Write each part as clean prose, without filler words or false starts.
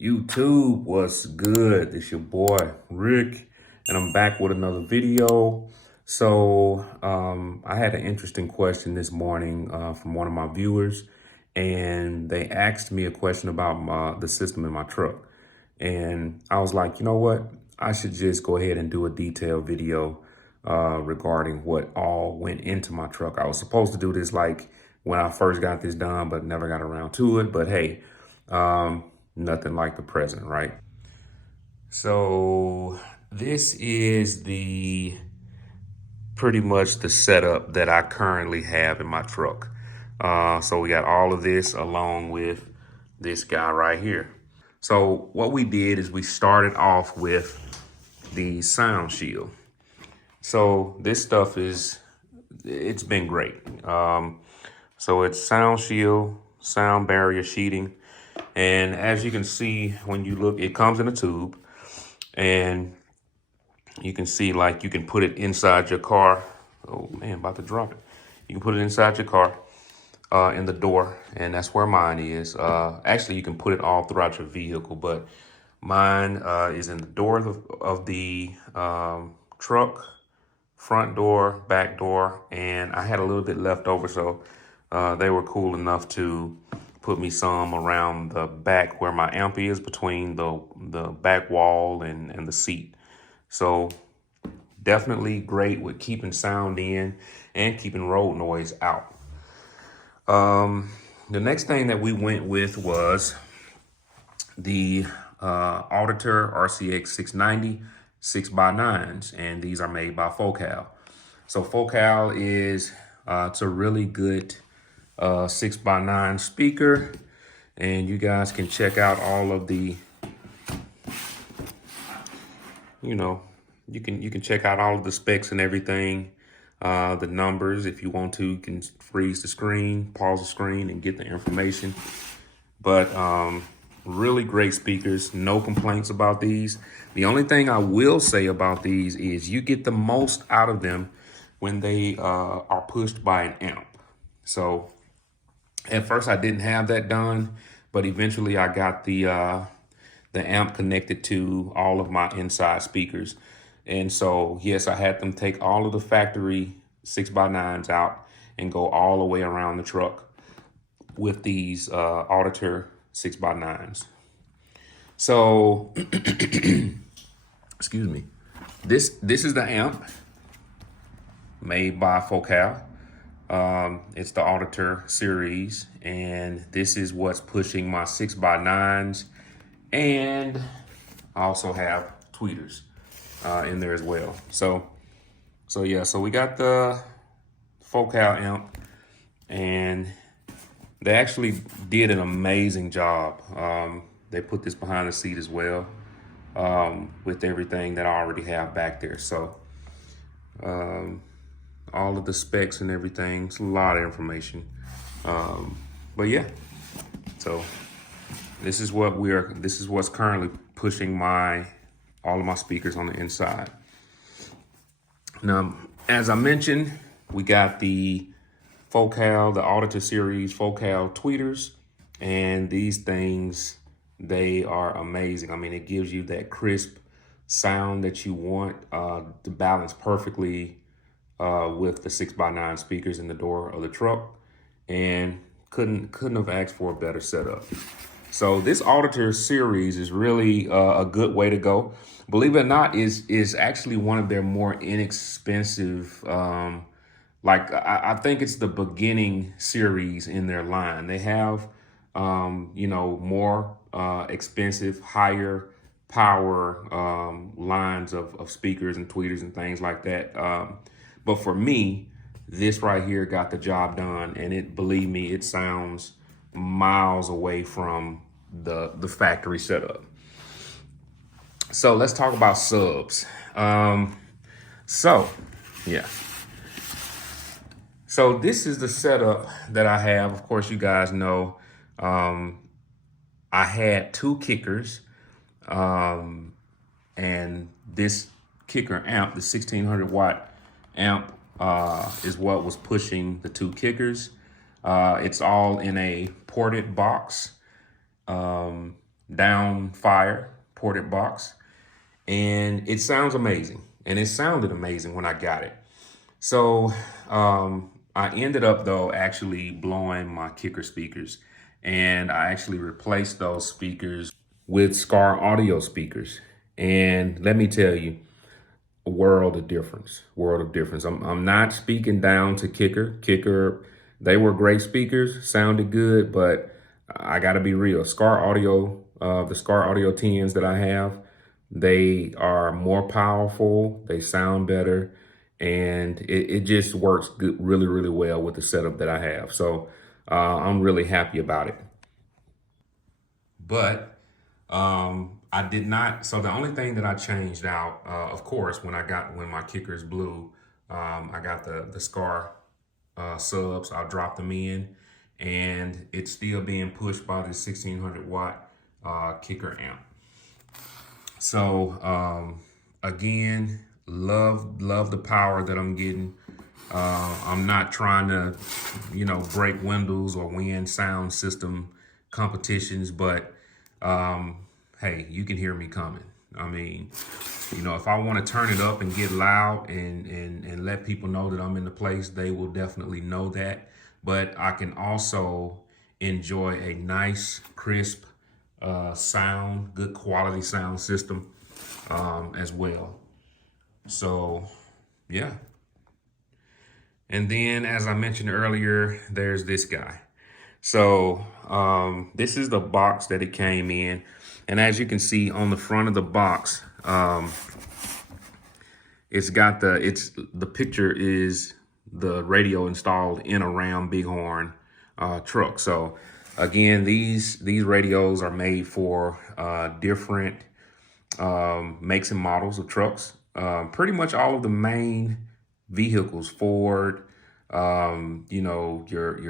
YouTube, what's good? It's your boy Rick, and I'm back with another video. I had an interesting question this morning from one of my viewers, and they asked me a question about the system in my truck. And I was like, you know what? I should just go ahead and do a detailed video regarding what all went into my truck. I was supposed to do this like when I first got this done, but never got around to it. But hey, nothing like the present, right? So this is the pretty much the setup that I currently have in my truck. So we got all of this along with this guy right here. So what we did is we started off with the sound shield. So this stuff it's been great. So it's sound shield, sound barrier sheeting. And as you can see, when you look, it comes in a tube, and you can see like you can put it inside your car. Oh man, about to drop it. You can put it inside your car in the door, and that's where mine is. Actually, you can put it all throughout your vehicle, but mine is in the door of the truck, front door, back door, and I had a little bit left over, so they were cool enough to put me some around the back where my amp is, between the back wall and the seat. So definitely great with keeping sound in and keeping road noise out. The next thing that we went with was the Auditor RCX 690 6x9s, and these are made by Focal. So Focal is it's a really good 6x9 speaker, and you guys can check out all of the, you can check out all of the specs and everything, the numbers. If you want to, you can freeze the screen, pause the screen, and get the information. But really great speakers, no complaints about these. The only thing I will say about these is you get the most out of them when they are pushed by an amp. So at first I didn't have that done, but eventually I got the amp connected to all of my inside speakers. And so, yes, I had them take all of the factory 6x9s out and go all the way around the truck with these Auditor 6x9s. So, excuse me, this is the amp made by Focal. It's the Auditor series, and this is what's pushing my 6x9s, and I also have tweeters in there as well. So yeah, so we got the Focal amp, and they actually did an amazing job. They put this behind the seat as well, with everything that I already have back there. So all of the specs and everything, it's a lot of information. But yeah, so this is what's currently pushing all of my speakers on the inside. Now, as I mentioned, we got the Focal, the Auditor series Focal tweeters, and these things, they are amazing. I mean, it gives you that crisp sound that you want to balance perfectly with the 6x9 speakers in the door of the truck, and couldn't have asked for a better setup. So this Auditor series is really a good way to go. Believe it or not, is actually one of their more inexpensive. I think it's the beginning series in their line. They have more expensive, higher power lines of speakers and tweeters and things like that. But for me, this right here got the job done, and believe me, it sounds miles away from the factory setup. So let's talk about subs. So this is the setup that I have. Of course, you guys know I had two kickers, and this kicker amp, the 1600 watt amp, is what was pushing the two kickers. It's all in a ported box. down fire ported box, and it sounds amazing. And it sounded amazing when I got it. So I ended up though actually blowing my kicker speakers, and I actually replaced those speakers with Scar audio speakers. And let me tell you, a world of difference, world of difference. I'm not speaking down to Kicker. They were great speakers, sounded good, but I got to be real. Scar audio, the Scar audio 10s that I have, they are more powerful. They sound better, and it just works good, really, really well with the setup that I have. So I'm really happy about it. But I did not. So the only thing that I changed out, of course, when my kickers blew, I got the Scar subs. I dropped them in, and it's still being pushed by the 1600 watt kicker amp. So again, love the power that I'm getting. I'm not trying to, break windows or win sound system competitions, but hey, you can hear me coming. I mean, if I want to turn it up and get loud and let people know that I'm in the place, they will definitely know that. But I can also enjoy a nice, crisp sound, good quality sound system as well. So, yeah. And then, as I mentioned earlier, there's this guy. So this is the box that it came in. And as you can see on the front of the box, it's got the picture is the radio installed in a Ram Bighorn truck. So again, these radios are made for different makes and models of trucks. Pretty much all of the main vehicles, Ford, your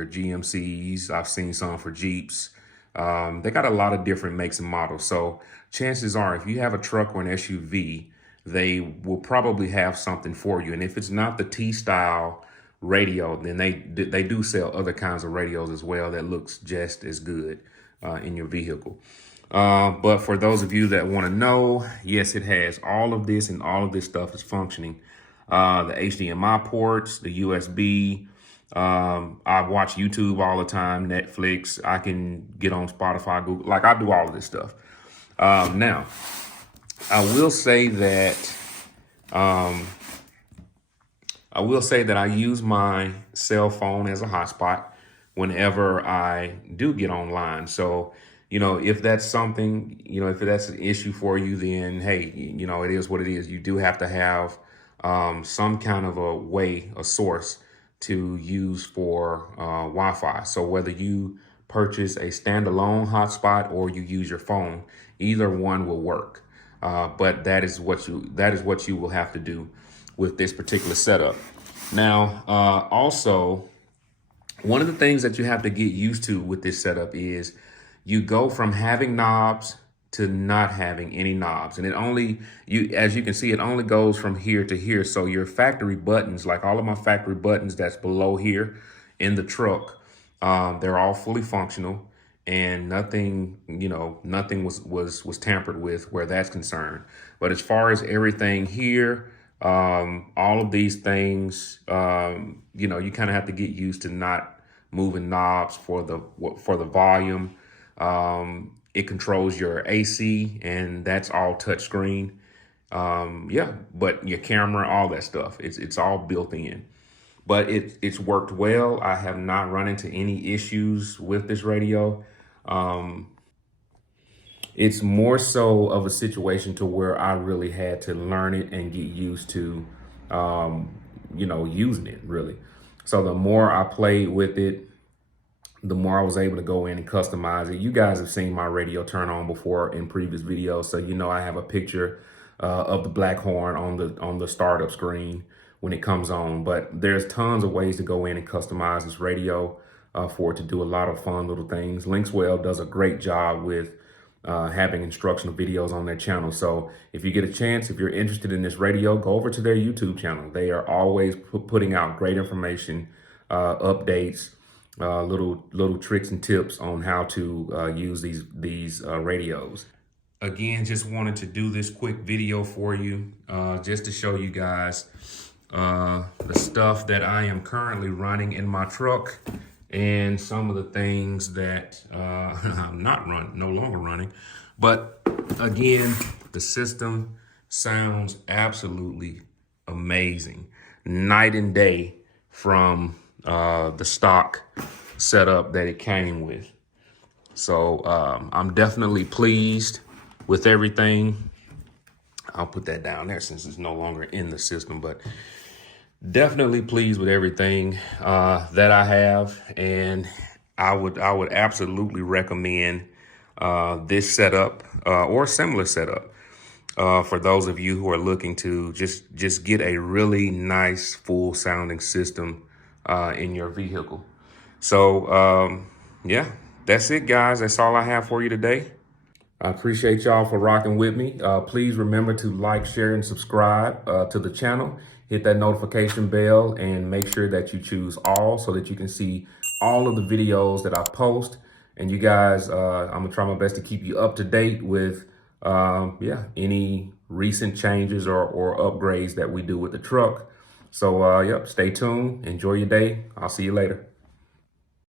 GMCs. I've seen some for Jeeps. They got a lot of different makes and models. So chances are, if you have a truck or an SUV, they will probably have something for you. And if it's not the T-style radio, then they do sell other kinds of radios as well that looks just as good in your vehicle. But for those of you that want to know, yes, it has all of this, and all of this stuff is functioning. The HDMI ports, the USB. I watch YouTube all the time, Netflix. I can get on Spotify, Google. Like, I do all of this stuff. Now, I will say that I use my cell phone as a hotspot whenever I do get online. So, if that's something, if that's an issue for you, then hey, it is what it is. You do have to have some kind of a source to use for Wi-Fi. So whether you purchase a standalone hotspot or you use your phone, either one will work. But that is what you will have to do with this particular setup. Now, also, one of the things that you have to get used to with this setup is you go from having knobs to not having any knobs. And as you can see, it only goes from here to here. So your factory buttons, like all of my factory buttons that's below here in the truck, they're all fully functional, and nothing was tampered with where that's concerned. But as far as everything here, all of these things, you kind of have to get used to not moving knobs for the volume. It controls your AC, and that's all touchscreen. But your camera, all that stuff, it's all built in. But it's worked well. I have not run into any issues with this radio. It's more so of a situation to where I really had to learn it and get used to, using it really. So the more I played with it, the more I was able to go in and customize it. You guys have seen my radio turn on before in previous videos, so I have a picture of the black horn on the startup screen when it comes on. But there's tons of ways to go in and customize this radio for it to do a lot of fun little things. Linkswell does a great job with having instructional videos on their channel. So if you get a chance, if you're interested in this radio, go over to their YouTube channel. They are always putting out great information, updates, little tricks and tips on how to use these radios. Again, just wanted to do this quick video for you, just to show you guys the stuff that I am currently running in my truck and some of the things that I'm no longer running. But again, the system sounds absolutely amazing, night and day from the stock setup that it came with. So I'm definitely pleased with everything. I'll put that down there since it's no longer in the system, but definitely pleased with everything that I have, and I would absolutely recommend this setup or similar setup for those of you who are looking to just get a really nice full sounding system in your vehicle. So yeah, that's it, guys. That's all I have for you today. I appreciate y'all for rocking with me. Please remember to like, share, and subscribe to the channel. Hit that notification bell and make sure that you choose all so that you can see all of the videos that I post. And you guys, I'm gonna try my best to keep you up to date with any recent changes or upgrades that we do with the truck. So yep, stay tuned. Enjoy your day. I'll see you later.